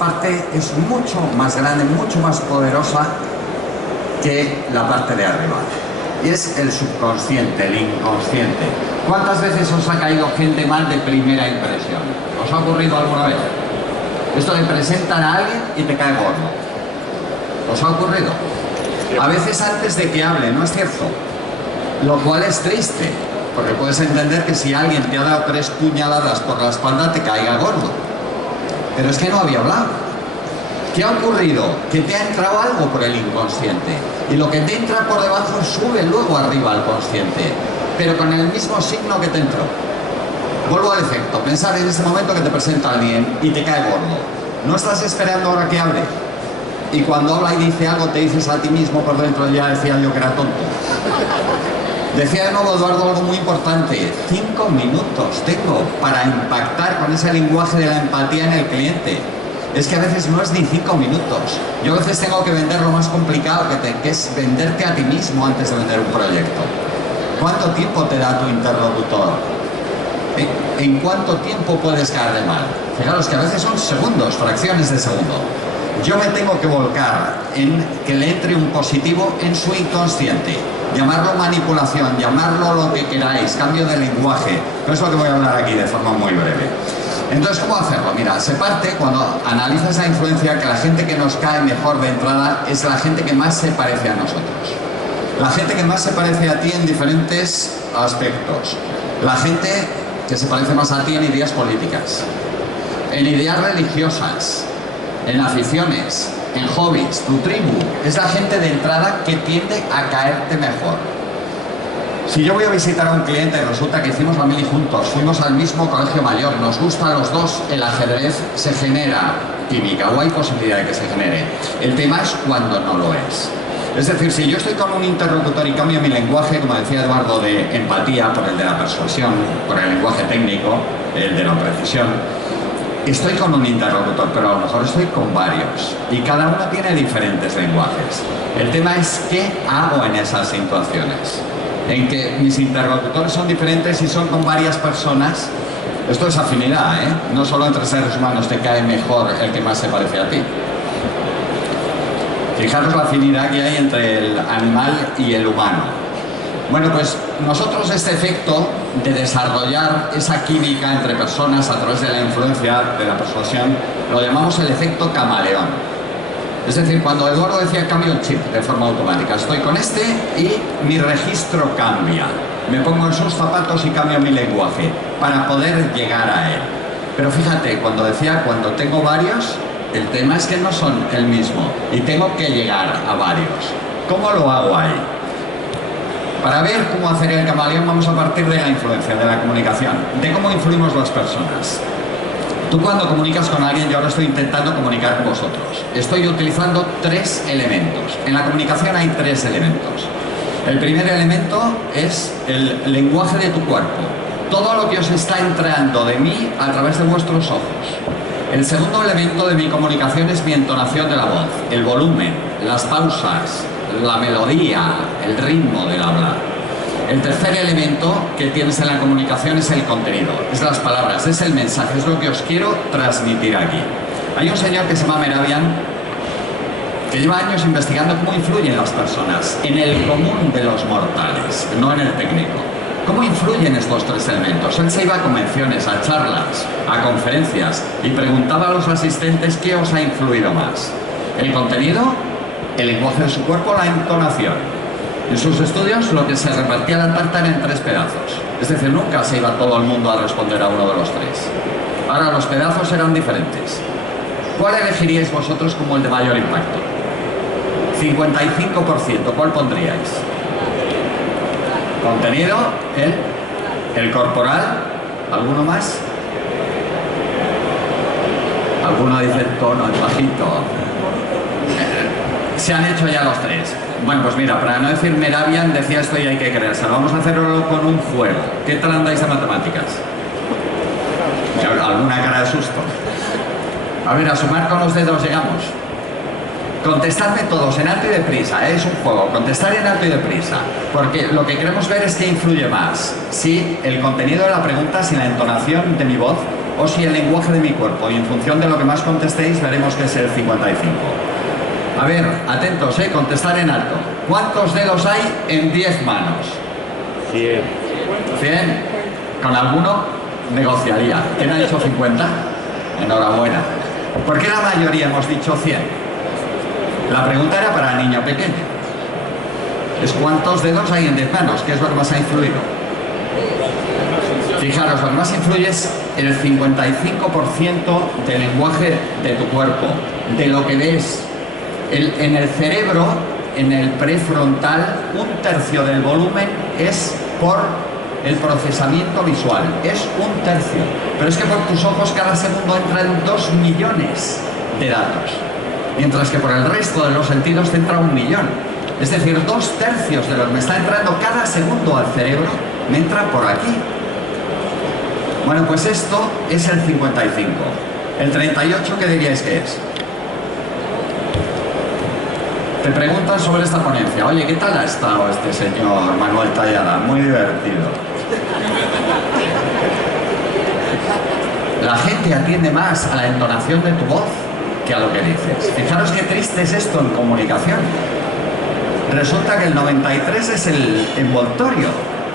parte es mucho más grande, mucho más poderosa que la parte de arriba. Y es el subconsciente, el inconsciente. ¿Cuántas veces os ha caído gente mal de primera impresión? ¿Os ha ocurrido alguna vez? Esto le presentan a alguien y te cae gordo. ¿Os ha ocurrido? A veces antes de que hable, ¿no es cierto? Lo cual es triste, porque puedes entender que si alguien te ha dado 3 puñaladas por la espalda te caiga gordo. Pero es que no había hablado. ¿Qué ha ocurrido? Que te ha entrado algo por el inconsciente. Y lo que te entra por debajo sube luego arriba al consciente, pero con el mismo signo que te entró. Vuelvo al efecto. Pensar en ese momento que te presenta alguien y te cae gordo. No estás esperando ahora que hable. Y cuando habla y dice algo, te dices a ti mismo por dentro, ya decía yo que era tonto. Decía de nuevo Eduardo algo muy importante. 5 minutos tengo para impactar con ese lenguaje de la empatía en el cliente. Es que a veces no es ni 5 minutos. Yo a veces tengo que vender lo más complicado que es venderte a ti mismo antes de vender un proyecto. ¿Cuánto tiempo te da tu interlocutor? ¿En cuánto tiempo puedes caer de mal? Fijaros que a veces son segundos, fracciones de segundo. Yo me tengo que volcar en que le entre un positivo en su inconsciente. Llamarlo manipulación, llamarlo lo que queráis, cambio de lenguaje. Pero es lo que voy a hablar aquí de forma muy breve. Entonces, ¿cómo hacerlo? Mira, se parte cuando analizas la influencia que la gente que nos cae mejor de entrada es la gente que más se parece a nosotros. La gente que más se parece a ti en diferentes aspectos. La gente que se parece más a ti en ideas políticas, en ideas religiosas, en aficiones, en hobbies, tu tribu. Es la gente de entrada que tiende a caerte mejor. Si yo voy a visitar a un cliente y resulta que hicimos la mili juntos, fuimos al mismo colegio mayor, nos gusta a los dos el ajedrez, se genera química o hay posibilidad de que se genere. El tema es cuando no lo es. Es decir, si yo estoy con un interlocutor y cambio mi lenguaje, como decía Eduardo, de empatía por el de la persuasión, por el lenguaje técnico, el de la precisión, estoy con un interlocutor, pero a lo mejor estoy con varios y cada uno tiene diferentes lenguajes. El tema es qué hago en esas situaciones, en que mis interlocutores son diferentes y son con varias personas. Esto es afinidad, ¿eh? No solo entre seres humanos te cae mejor el que más se parece a ti. Fijaros la afinidad que hay entre el animal y el humano. Bueno, pues nosotros este efecto de desarrollar esa química entre personas a través de la influencia, de la persuasión, lo llamamos el efecto camaleón. Es decir, cuando Eduardo decía cambio el chip de forma automática, estoy con este y mi registro cambia. Me pongo en sus zapatos y cambio mi lenguaje para poder llegar a él. Pero fíjate, cuando decía cuando tengo varios, el tema es que no son el mismo y tengo que llegar a varios. ¿Cómo lo hago ahí? Para ver cómo hacer el camaleón vamos a partir de la influencia, de la comunicación, de cómo influimos las personas. Tú cuando comunicas con alguien, yo ahora estoy intentando comunicar con vosotros. Estoy utilizando 3 elementos. En la comunicación hay 3 elementos. El primer elemento es el lenguaje de tu cuerpo. Todo lo que os está entrando de mí a través de vuestros ojos. El segundo elemento de mi comunicación es mi entonación de la voz, el volumen, las pausas, la melodía, el ritmo del hablar. El tercer elemento que tienes en la comunicación es el contenido, es las palabras, es el mensaje, es lo que os quiero transmitir aquí. Hay un señor que se llama Mehrabian que lleva años investigando cómo influyen las personas en el común de los mortales, no en el técnico. ¿Cómo influyen estos 3 elementos? Él se iba a convenciones, a charlas, a conferencias y preguntaba a los asistentes qué os ha influido más. El contenido, el lenguaje de su cuerpo, la entonación. En sus estudios lo que se repartía la tarta era en 3 pedazos. Es decir, nunca se iba todo el mundo a responder a uno de los 3. Ahora los pedazos eran diferentes. ¿Cuál elegiríais vosotros como el de mayor impacto? 55%, ¿cuál pondríais? Contenido, el corporal, ¿alguno más? Alguno dice el tono, el bajito. Se han hecho ya los 3. Bueno, pues mira, para no decir Mehrabian decía esto y hay que creérselo. Vamos a hacerlo con un juego. ¿Qué tal andáis de matemáticas? ¿Alguna cara de susto? A ver, a sumar con los dedos llegamos. Contestadme todos en alto y deprisa, es un juego, contestar en alto y deprisa, porque lo que queremos ver es qué influye más, si el contenido de la pregunta, si la entonación de mi voz o si el lenguaje de mi cuerpo, y en función de lo que más contestéis veremos que es el 55. A ver, atentos, contestar en alto. ¿Cuántos dedos hay en 10 manos? 100. 100. Con alguno negociaría. ¿Quién ha dicho 50? Enhorabuena. ¿Por qué la mayoría hemos dicho 100? La pregunta era para niño pequeño. Es cuántos dedos hay en 10 manos, ¿qué es lo que más ha influido? Fijaros, lo que más influye es el 55% del lenguaje de tu cuerpo, de lo que ves. En el cerebro, en el prefrontal, 1/3 del volumen es por el procesamiento visual, es 1/3. Pero es que por tus ojos cada segundo entran 2 millones de datos, mientras que por el resto de los sentidos te entra 1 millón. Es decir, 2/3 de lo que me está entrando cada segundo al cerebro me entra por aquí. Bueno, pues esto es el 55. El 38, ¿qué diríais que es? Te preguntan sobre esta ponencia. Oye, ¿qué tal ha estado este señor Manuel Tallada? Muy divertido. La gente atiende más a la entonación de tu voz que a lo que dices. Fijaros qué triste es esto en comunicación. Resulta que el 93 es el envoltorio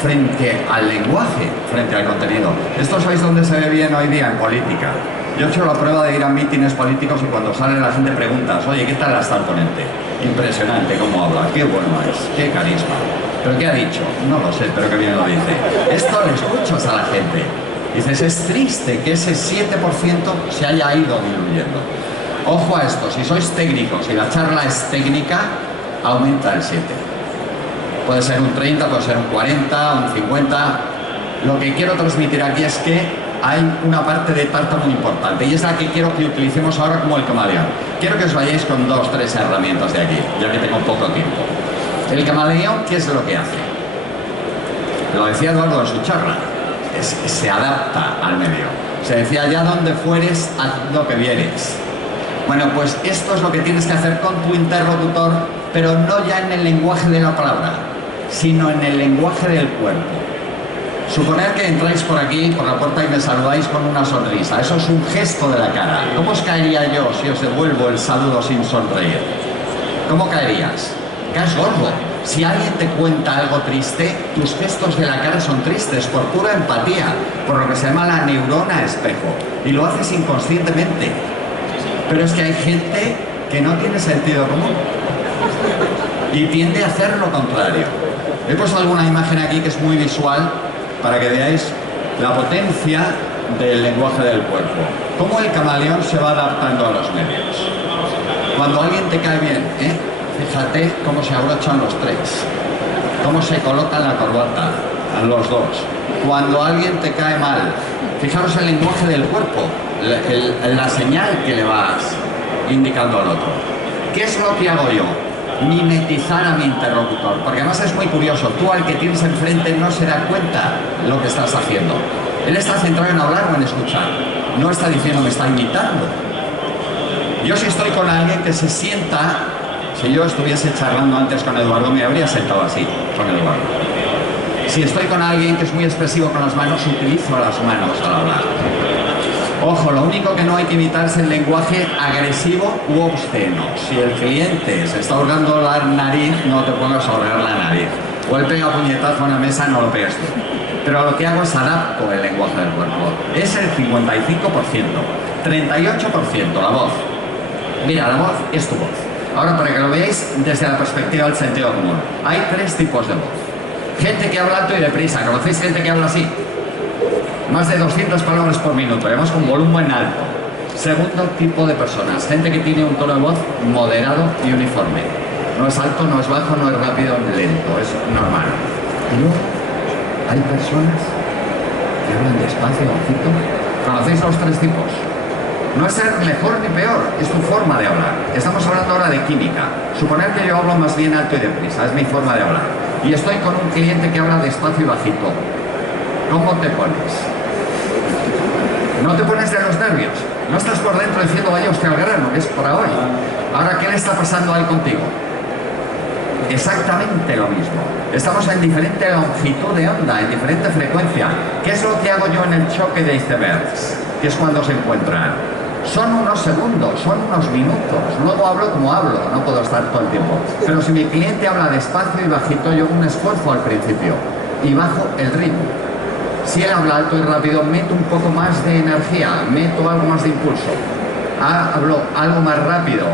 frente al lenguaje, frente al contenido. Esto sabéis dónde se ve bien hoy día, en política. Yo he hecho la prueba de ir a mítines políticos y cuando sale la gente preguntas, oye, ¿qué tal está el ponente? Impresionante cómo habla, qué bueno es, qué carisma. ¿Pero qué ha dicho? No lo sé, pero qué bien lo dice. Esto le escuchas a la gente. Dices, es triste que ese 7% se haya ido diluyendo. Ojo a esto, si sois técnicos y la charla es técnica, aumenta el 7. Puede ser un 30, puede ser un 40, un 50. Lo que quiero transmitir aquí es que hay una parte de tarta muy importante y es la que quiero que utilicemos ahora como el camaleón. Quiero que os vayáis con 2 o 3 herramientas de aquí, ya que tengo poco tiempo. El camaleón, ¿qué es lo que hace? Lo decía Eduardo en su charla, se adapta al medio. Se decía, allá donde fueres, haz lo que vieres. Bueno, pues esto es lo que tienes que hacer con tu interlocutor, pero no ya en el lenguaje de la palabra, sino en el lenguaje del cuerpo. Suponer que entráis por aquí, por la puerta, y me saludáis con una sonrisa. Eso es un gesto de la cara. ¿Cómo os caería yo si os devuelvo el saludo sin sonreír? ¿Cómo caerías? Caes gordo. Si alguien te cuenta algo triste, tus gestos de la cara son tristes, por pura empatía, por lo que se llama la neurona espejo. Y lo haces inconscientemente. Pero es que hay gente que no tiene sentido común y tiende a hacer lo contrario. He puesto alguna imagen aquí que es muy visual para que veáis la potencia del lenguaje del cuerpo. Cómo el camaleón se va adaptando a los medios. Cuando alguien te cae bien, fíjate cómo se abrochan los 3, cómo se colocan la corbata a los 2. Cuando alguien te cae mal, fijaros el lenguaje del cuerpo, la señal que le vas indicando al otro. ¿Qué es lo que hago yo? Mimetizar a mi interlocutor, porque además es muy curioso, tú al que tienes enfrente no se da cuenta lo que estás haciendo. Él está centrado en hablar o en escuchar, no está diciendo, me está imitando. Yo si estoy con alguien que se sienta, si yo estuviese charlando antes con Eduardo, me habría sentado así con Eduardo. Si estoy con alguien que es muy expresivo con las manos, utilizo las manos al hablar. Ojo, lo único que no hay que imitar es el lenguaje agresivo u obsceno. Si el cliente se está ahorcando la nariz, no te pongas a ahorcar la nariz. O él pega puñetazo a una mesa, no lo pegas tú. Pero lo que hago es adapto el lenguaje del cuerpo. Es el 55%. 38% la voz. Mira, la voz es tu voz. Ahora, para que lo veáis desde la perspectiva del sentido común. Hay 3 tipos de voz. Gente que habla alto y deprisa. ¿Conocéis gente que habla así? Más de 200 palabras por minuto, además con volumen alto. Segundo tipo de personas, gente que tiene un tono de voz moderado y uniforme. No es alto, no es bajo, no es rápido, ni lento, es normal. Y luego hay personas que hablan despacio, bajito. ¿Conocéis los 3 tipos? No es ser mejor ni peor, es tu forma de hablar. Estamos hablando ahora de química. Suponer que yo hablo más bien alto y deprisa, es mi forma de hablar. Y estoy con un cliente que habla despacio y bajito. ¿Cómo te pones? No te pones de los nervios. No estás por dentro diciendo, vaya usted al grano, que es para hoy. Ahora, ¿qué le está pasando a él contigo? Exactamente lo mismo. Estamos en diferente longitud de onda, en diferente frecuencia. ¿Qué es lo que hago yo en el choque de icebergs? que es cuando se encuentran. Son unos segundos, son unos minutos. Luego hablo como hablo, no puedo estar todo el tiempo. Pero si mi cliente habla despacio y bajito, yo hago un esfuerzo al principio y bajo el ritmo. Si él habla alto y rápido, meto un poco más de energía, meto algo más de impulso. Hablo algo más rápido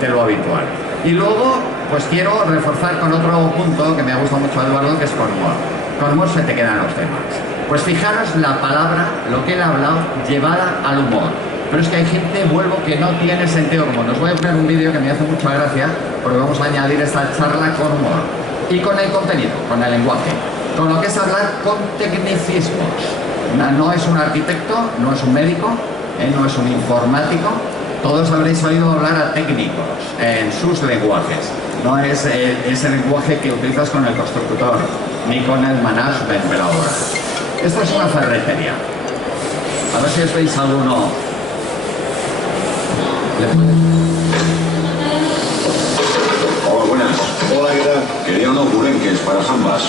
de lo habitual. Y luego, pues quiero reforzar con otro punto que me ha gustado mucho a Eduardo, que es con humor. Con humor se te quedan los temas. Pues fijaros la palabra, lo que él ha hablado, llevada al humor. Pero es que hay gente, vuelvo, que no tiene sentido común. Os voy a poner un vídeo que me hace mucha gracia, porque vamos a añadir esta charla con humor. Y con el contenido, con el lenguaje. Con lo que es hablar con tecnicismos. No es un arquitecto, no es un médico, no es un informático. Todos habréis oído hablar a técnicos en sus lenguajes. No es ese lenguaje que utilizas con el constructor, ni con el management de la obra. Esto es una ferretería. A ver si os veis alguno. Hola, buenas. Hola, ¿qué tal? Quería unos burenques para jambas.